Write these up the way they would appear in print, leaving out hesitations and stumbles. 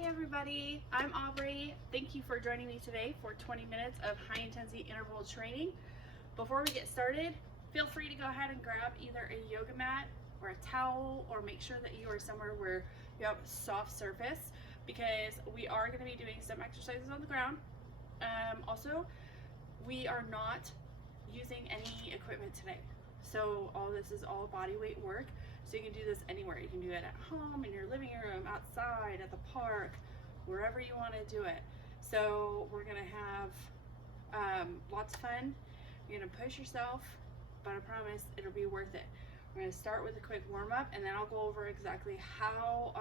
Hey everybody, I'm Aubrey. Thank you for joining me today for 20 minutes of high intensity interval training. Before we get started, feel free to go ahead and grab either a yoga mat or a towel, or make sure that you are somewhere where you have a soft surface, because we are going to be doing some exercises on the ground. Also, we are not using any equipment today. So all this is all body weight work. So you can do this anywhere. You can do it at home, in your living room, outside, at the park, wherever you want to do it. So we're gonna have lots of fun. You're gonna push yourself, but I promise it'll be worth it. We're gonna start with a quick warm up, and then I'll go over exactly how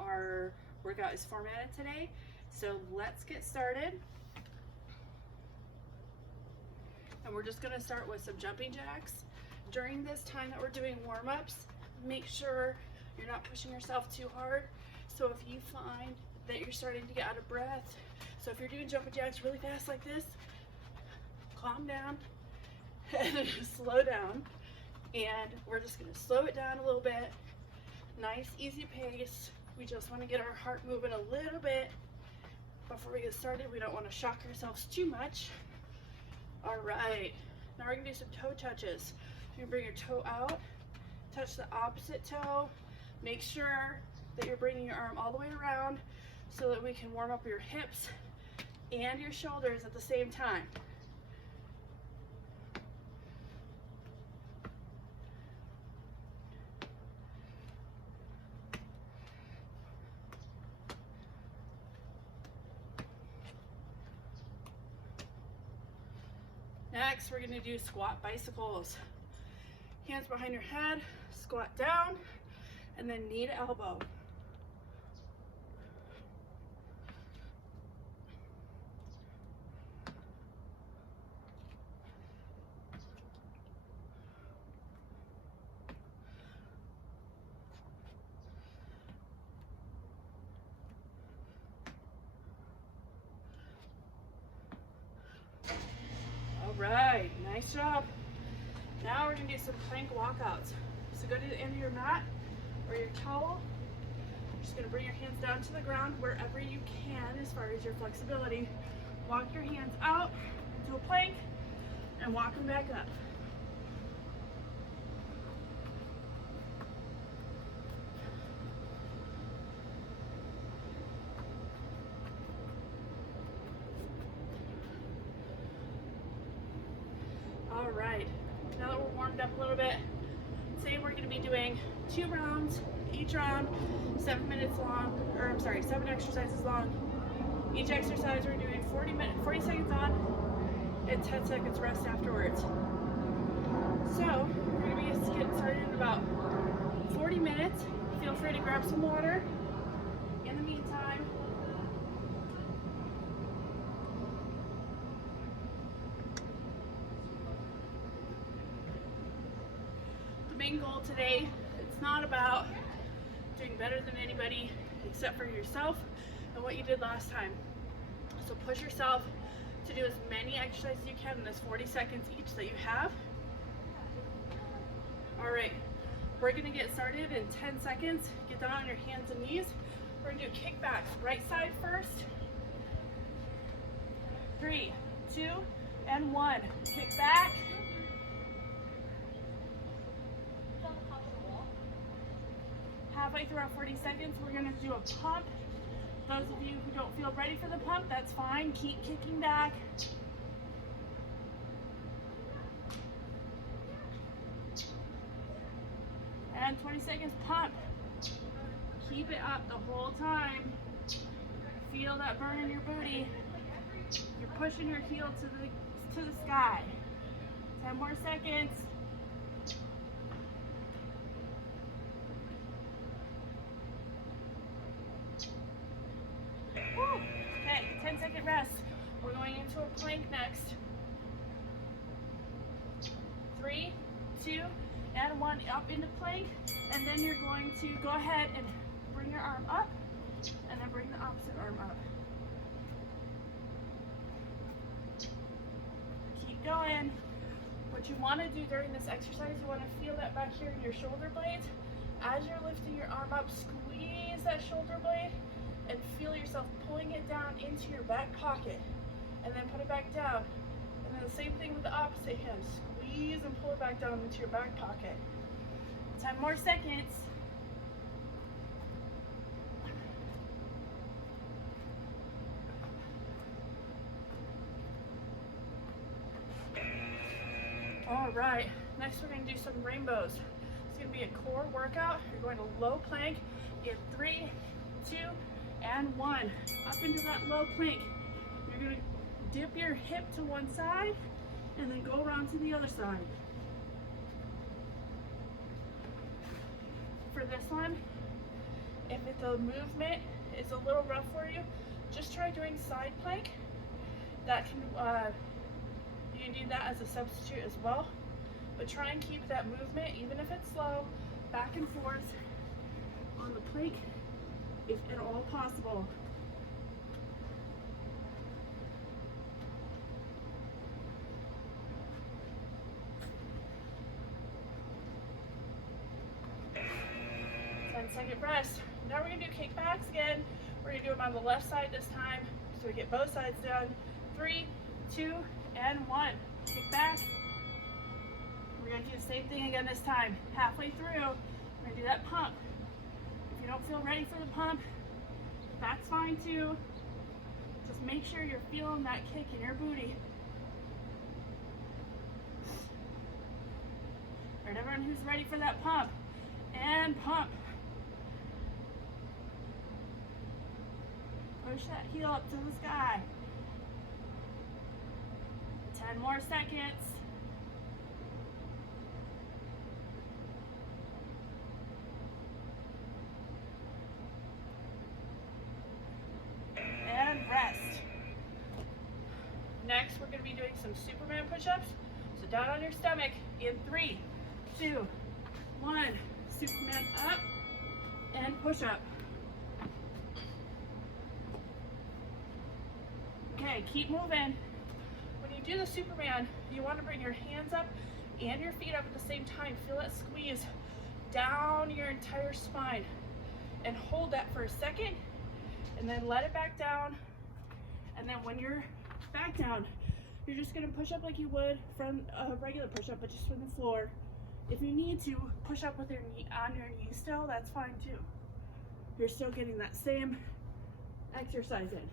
our workout is formatted today. So let's get started. And we're just gonna start with some jumping jacks. During this time that we're doing warm-ups, make sure you're not pushing yourself too hard. So if you find that you're starting to get out of breath, so if you're doing jumping jacks really fast like this, calm down and slow down. And we're just gonna slow it down a little bit. Nice, easy pace. We just wanna get our heart moving a little bit before we get started. We don't wanna shock ourselves too much. All right, now we're gonna do some toe touches. You bring your toe out, touch the opposite toe. Make sure that you're bringing your arm all the way around so that we can warm up your hips and your shoulders at the same time. Next, we're gonna do squat bicycles. Hands behind your head, squat down, and then knee to elbow. All right, nice job. Now we're gonna do some plank walkouts. So go to the end of your mat or your towel. You're just gonna bring your hands down to the ground wherever you can as far as your flexibility. Walk your hands out into a plank and walk them back up. All right. Now that we're warmed up a little bit, say we're going to be doing 2 rounds, each round 7 minutes long, or I'm sorry, 7 exercises long. Each exercise we're doing 40 seconds on and 10 seconds rest afterwards. So we're going to be getting started in about 40 minutes. Feel free to grab some water. In the meantime, main goal today, it's not about doing better than anybody except for yourself and what you did last time. So push yourself to do as many exercises as you can in this 40 seconds each that you have. All right, we're gonna get started in 10 seconds. Get down on your hands and knees. We're gonna do kickbacks, right side first. 3, 2, and 1. Kick back. Halfway through our 40 seconds, we're gonna do a pump. Those of you who don't feel ready for the pump, that's fine. Keep kicking back. And 20 seconds pump. Keep it up the whole time. Feel that burn in your booty. You're pushing your heel to the sky. 10 more seconds. Okay, 10-second rest. We're going into a plank next. 3, 2, and 1. Up into plank, and then you're going to go ahead and bring your arm up, and then bring the opposite arm up. Keep going. What you want to do during this exercise, you want to feel that back here in your shoulder blades. As you're lifting your arm up, squeeze that shoulder blade and feel yourself pulling it down into your back pocket, and then put it back down. And then the same thing with the opposite hand. Squeeze and pull it back down into your back pocket. 10 more seconds. All right, next we're gonna do some rainbows. It's gonna be a core workout. You're going to low plank in 3, 2, and 1. Up into that low plank. You're gonna dip your hip to one side and then go around to the other side. For this one, if the movement is a little rough for you, just try doing side plank. That can, you can do that as a substitute as well, but try and keep that movement, even if it's slow, back and forth on the plank, if at all possible. Second rest. Now we're going to do kickbacks again. We're going to do them on the left side this time, so we get both sides done. 3, 2, and 1. Kick back. We're going to do the same thing again this time. Halfway through, we're going to do that pump. If you don't feel ready for the pump, that's fine too. Just make sure you're feeling that kick in your booty. All right, everyone who's ready for that pump, and pump. Push that heel up to the sky. 10 more seconds. And rest. Next, we're going to be doing some Superman push-ups. So down on your stomach in 3, 2, 1. Superman up and push up. Okay, keep moving. When you do the Superman, you want to bring your hands up and your feet up at the same time. Feel that squeeze down your entire spine. And hold that for a second, and then let it back down. And then when you're back down, you're just going to push up like you would from a regular push-up, but just from the floor. If you need to push up with your knee on your knee still, that's fine too. You're still getting that same exercise in.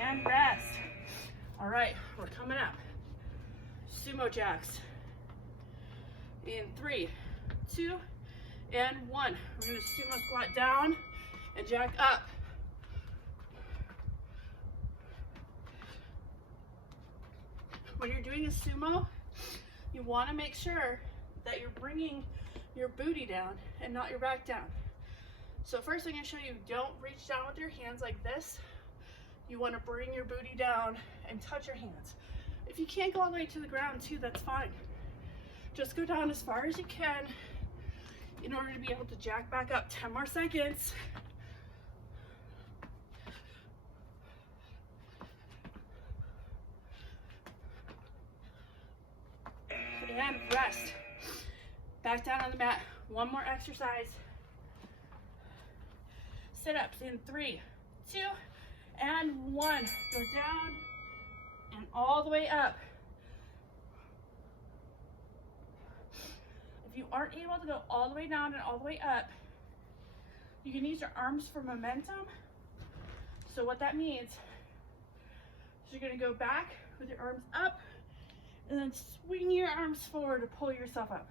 And rest. All right, we're coming up. Sumo Jacks. In 3, 2, and 1. We're gonna sumo squat down and jack up. When you're doing a sumo, you want to make sure that you're bringing your booty down and not your back down. So first I'm going to show you, don't reach down with your hands like this. You want to bring your booty down and touch your hands. If you can't go all the way to the ground too, that's fine. Just go down as far as you can in order to be able to jack back up. 10 more seconds. And rest. Back down on the mat. One more exercise. Sit-ups in 3, 2, and 1. Go down and all the way up. If you aren't able to go all the way down and all the way up, you can use your arms for momentum. So what that means is you're going to go back with your arms up and then swing your arms forward to pull yourself up.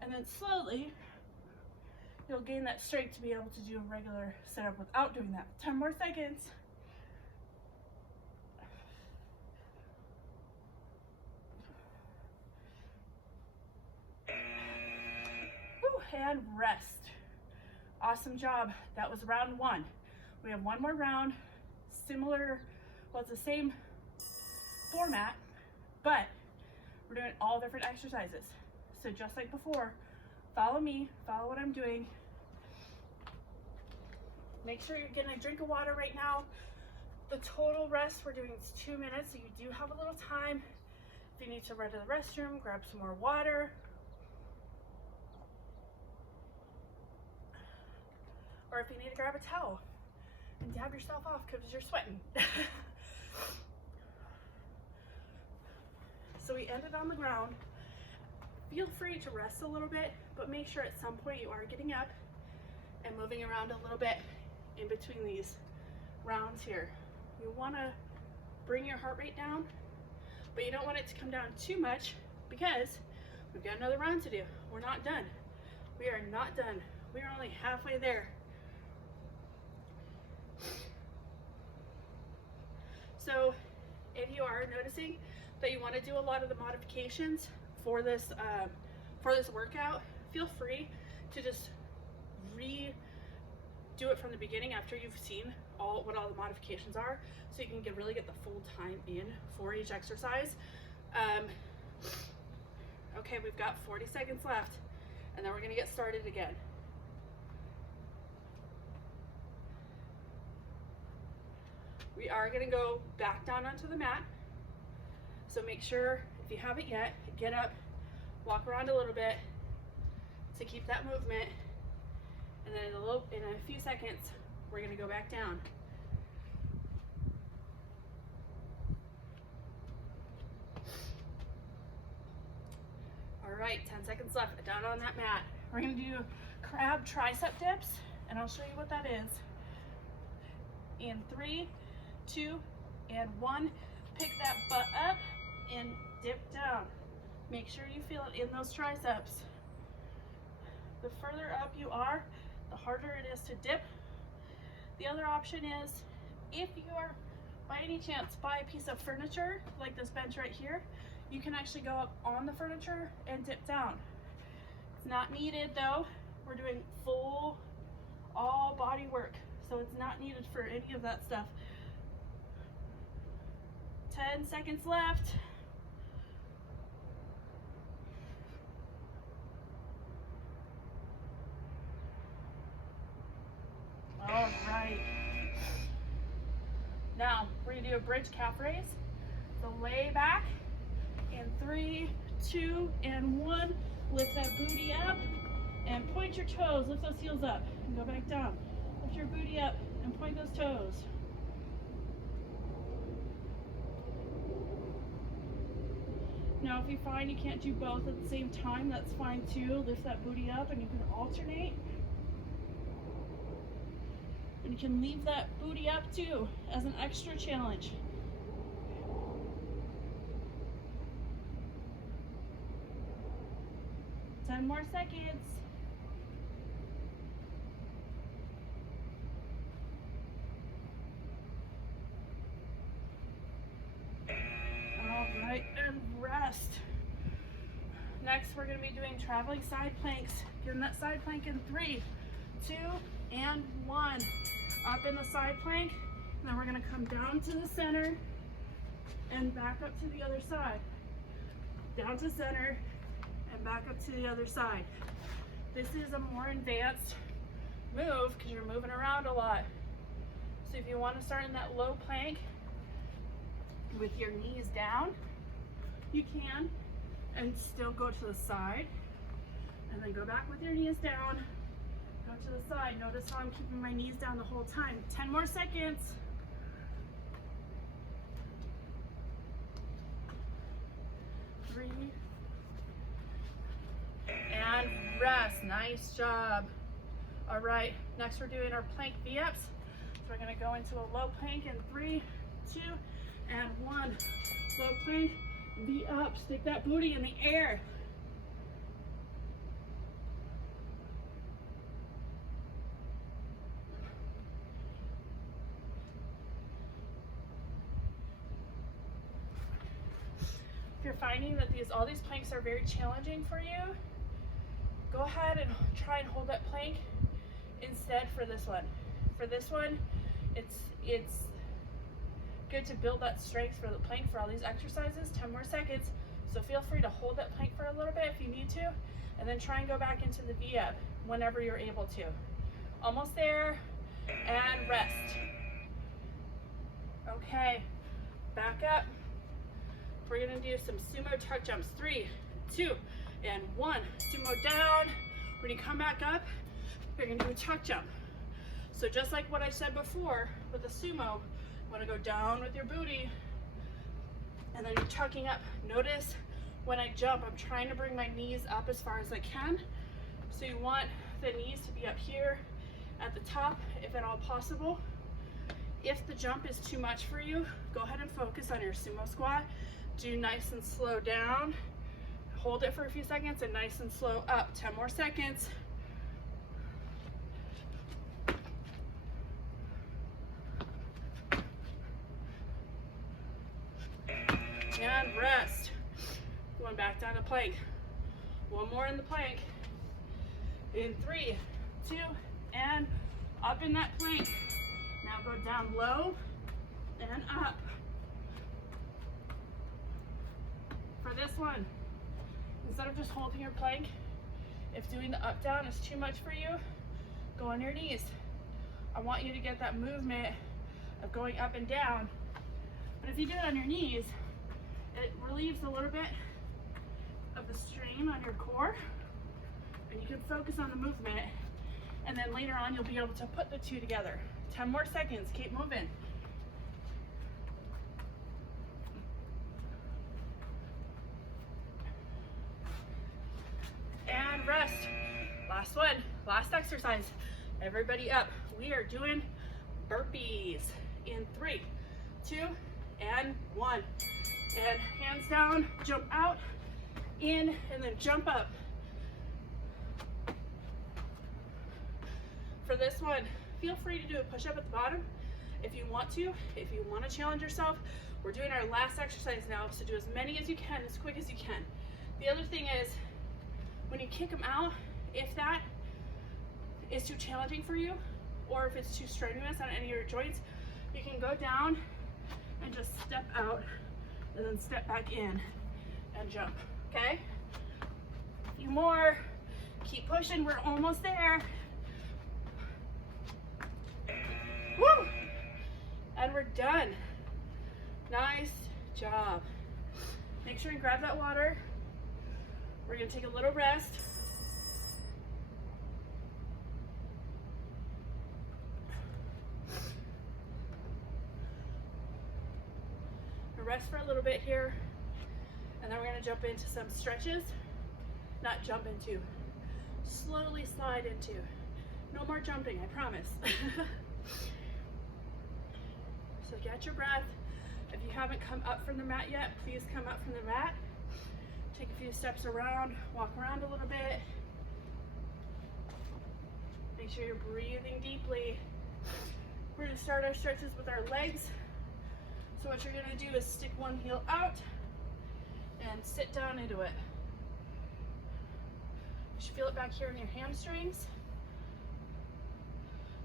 And then slowly, you'll gain that strength to be able to do a regular setup without doing that. 10 more seconds. Whew, and rest. Awesome job. That was round 1. We have one more round, similar, well, it's the same format, but we're doing all different exercises. So just like before, follow me, follow what I'm doing. Make sure you're getting a drink of water right now. The total rest we're doing is 2 minutes, so you do have a little time. If you need to run to the restroom, grab some more water. Or if you need to grab a towel and dab yourself off because you're sweating. So we ended on the ground. Feel free to rest a little bit, but make sure at some point you are getting up and moving around a little bit in between these rounds here. You want to bring your heart rate down, but you don't want it to come down too much because we've got another round to do. We're not done. We are not done. We are only halfway there. So if you are noticing that you want to do a lot of the modifications for this workout, feel free to just redo it from the beginning after you've seen what all the modifications are, so you can really get the full time in for each exercise. Okay, we've got 40 seconds left, and then we're going to get started again. We are going to go back down onto the mat. So make sure, if you haven't yet, get up, walk around a little bit to keep that movement. And then in a few seconds, we're going to go back down. All right, 10 seconds left, down on that mat. We're going to do crab tricep dips, and I'll show you what that is. In 3, 2, and 1, pick that butt up and dip down. Make sure you feel it in those triceps. The further up you are, the harder it is to dip. The other option is, if you are by any chance by a piece of furniture like this bench right here, you can actually go up on the furniture and dip down. It's not needed though. We're doing full all body work, so it's not needed for any of that stuff. 10 seconds left. All right. Now we're gonna do a bridge calf raise. So lay back in 3, 2, and 1. Lift that booty up and point your toes. Lift those heels up and go back down. Lift your booty up and point those toes. Now if you find you can't do both at the same time, that's fine too. Lift that booty up and you can alternate. And you can leave that booty up too as an extra challenge. Ten more seconds. All right, and rest. Next, we're going to be doing traveling side planks. Getting that side plank in 3, 2, and 1. Up in the side plank, and then we're going to come down to the center and back up to the other side. Down to center and back up to the other side. This is a more advanced move because you're moving around a lot. So if you want to start in that low plank with your knees down, you can, and still go to the side, and then go back with your knees down. Go to the side. Notice how I'm keeping my knees down the whole time. 10 more seconds. 3. And rest. Nice job. All right, next we're doing our plank V-ups. So we're gonna go into a low plank in 3, 2, and 1. Low plank, V-up. Stick that booty in the air. If you're finding that all these planks are very challenging for you, go ahead and try and hold that plank instead for this one. For this one, it's good to build that strength for the plank for all these exercises. 10 more seconds. So feel free to hold that plank for a little bit if you need to, and then try and go back into the V-up whenever you're able to. Almost there, and rest. Okay, back up we're gonna do some sumo tuck jumps. 3, 2, and 1. Sumo down. When you come back up, you're gonna do a tuck jump. So just like what I said before with the sumo, you wanna go down with your booty, and then you're tucking up. Notice when I jump, I'm trying to bring my knees up as far as I can. So you want the knees to be up here at the top, if at all possible. If the jump is too much for you, go ahead and focus on your sumo squat. Do nice and slow down. Hold it for a few seconds and nice and slow up. 10 more seconds. And rest. Going back down to plank. One more in the plank. In 3, 2, and up in that plank. Now go down low and up. For this one, instead of just holding your plank, if doing the up down is too much for you, go on your knees. I want you to get that movement of going up and down. But if you do it on your knees, it relieves a little bit of the strain on your core, and you can focus on the movement, and then later on you'll be able to put the two together. 10 more seconds, keep moving. And rest. Last one, last exercise. Everybody up. We are doing burpees in 3, 2, and 1. And hands down, jump out, in, and then jump up. For this one, feel free to do a push-up at the bottom if you want to. If you want to challenge yourself, we're doing our last exercise now, so do as many as you can, as quick as you can. The other thing is, when you kick them out, if that is too challenging for you, or if it's too strenuous on any of your joints, you can go down and just step out and then step back in and jump, okay? A few more, keep pushing, we're almost there. Woo! And we're done. Nice job. Make sure you grab that water. We're gonna take a little rest. Rest for a little bit here, and then we're gonna jump into some stretches. Not jump into, slowly slide into. No more jumping, I promise. So get your breath. If you haven't come up from the mat yet, please come up from the mat. Take a few steps around, walk around a little bit. Make sure you're breathing deeply. We're gonna start our stretches with our legs. So what you're gonna do is stick one heel out and sit down into it. You should feel it back here in your hamstrings.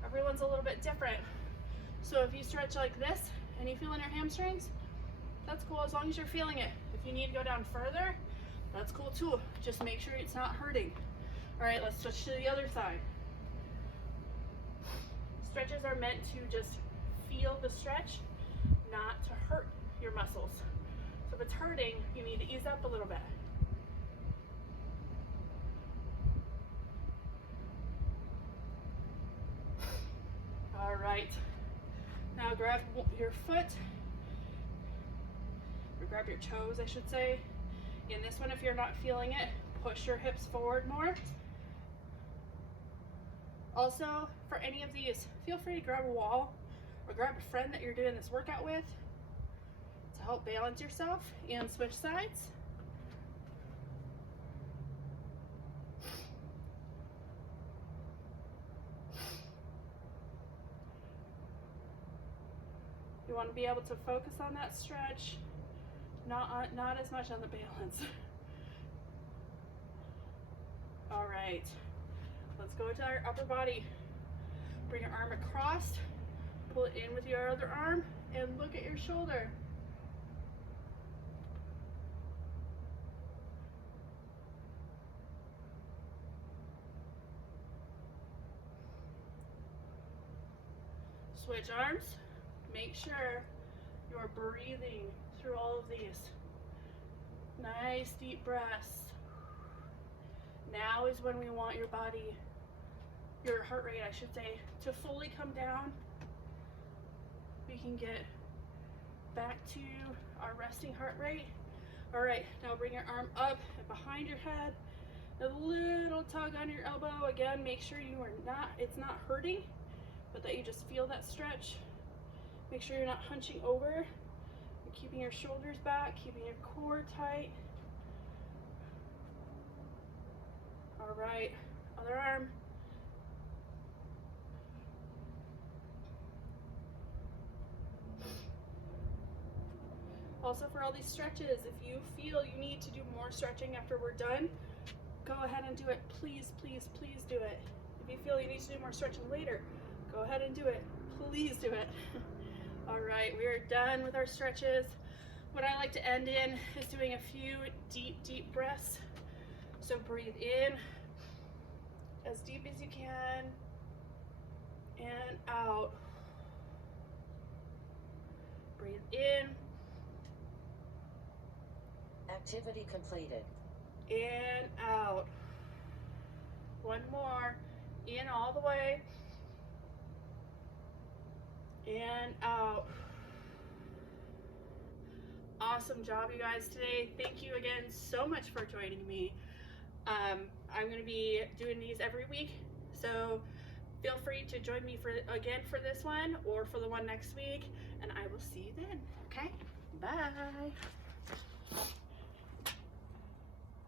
Everyone's a little bit different. So if you stretch like this and you feel in your hamstrings, that's cool as long as you're feeling it. If you need to go down further, that's cool too. Just make sure it's not hurting. All right, let's switch to the other side. Stretches are meant to just feel the stretch, not to hurt your muscles. So if it's hurting, you need to ease up a little bit. All right, now grab your foot, or grab your toes, I should say. In this one, if you're not feeling it, push your hips forward more. Also, for any of these, feel free to grab a wall or grab a friend that you're doing this workout with to help balance yourself and switch sides. You want to be able to focus on that stretch, not as much on the balance. All right, let's go to our upper body. Bring your arm across, pull it in with your other arm, and look at your shoulder. Switch arms. Make sure you're breathing through all of these. Nice deep breaths. Now is when we want your body, your heart rate, I should say, to fully come down. We can get back to our resting heart rate. All right, now bring your arm up and behind your head. A little tug on your elbow. Again, make sure it's not hurting, but that you just feel that stretch. Make sure you're not hunching over. You're keeping your shoulders back, keeping your core tight. All right, other arm. Also, for all these stretches, if you feel you need to do more stretching after we're done, go ahead and do it. Please, please, please do it. If you feel you need to do more stretching later, go ahead and do it. Please do it. All right, we are done with our stretches. What I like to end in is doing a few deep, deep breaths. So breathe in as deep as you can and out. Breathe in. Activity completed. In, out. One more. In all the way. In, out. Awesome job, you guys, today. Thank you again so much for joining me. I'm going to be doing these every week, so feel free to join me again for this one or for the one next week, and I will see you then. Okay? Bye.